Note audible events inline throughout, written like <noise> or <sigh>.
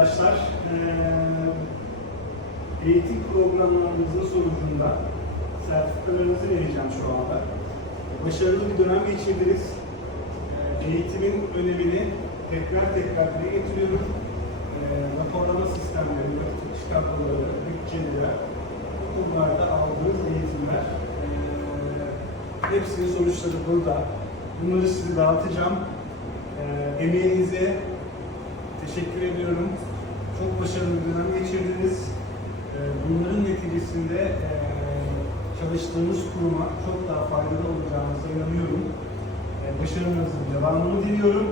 arkadaşlar. Eğitim programlarımızın sonucunda sertifikalarınızı vereceğim şu anda. Başarılı bir dönem geçirdiniz. Eğitimin önemini tekrar tekrar dile getiriyorum. Raporlama sistemleri, kadroları, bütçeleri, bu konularda aldığınız eğitimler. Hepsinin sonuçları burada. Bunları size dağıtacağım. Emeğinize teşekkür ediyorum. Çok başarılı bir dönem geçirdiniz. Ee, bunların neticesinde ee, çalıştığınız kuruma çok daha faydalı olacağınıza inanıyorum. Ee, başarınızın devamını diliyorum.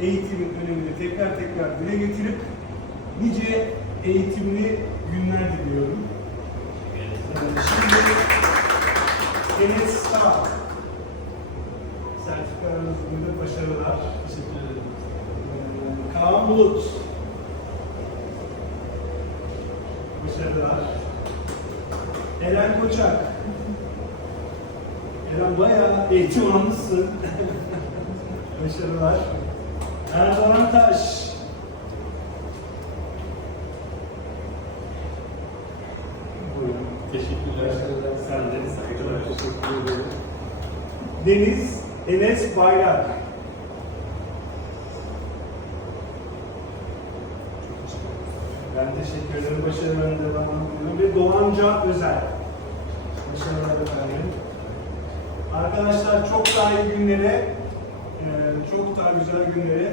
Eğitimin önemini tekrar tekrar dile getirip nice eğitimli günler diliyorum. Şimdi Enes Sağ sertifikalarınızın da başarılar. Teşekkür ederim. Ee, Kaan Bulut. Başarılar. Eren Koçak. Eren bayağı eğitim almışsın. <laughs> Başarılar. Erdoğan Taş. Buyurun. Teşekkürler. Sen de saygılar. Teşekkür ederim. Deniz Enes Bayrak. Ben teşekkür ederim. Başarıların devamını diliyorum. Ve Doğanca Özel. Başarılar efendim. Arkadaşlar çok daha iyi günlere, e, çok daha güzel günlere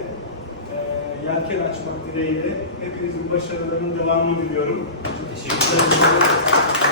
e, yelken açmak dileğiyle hepinizin başarılarının devamını diliyorum. Teşekkür ederim.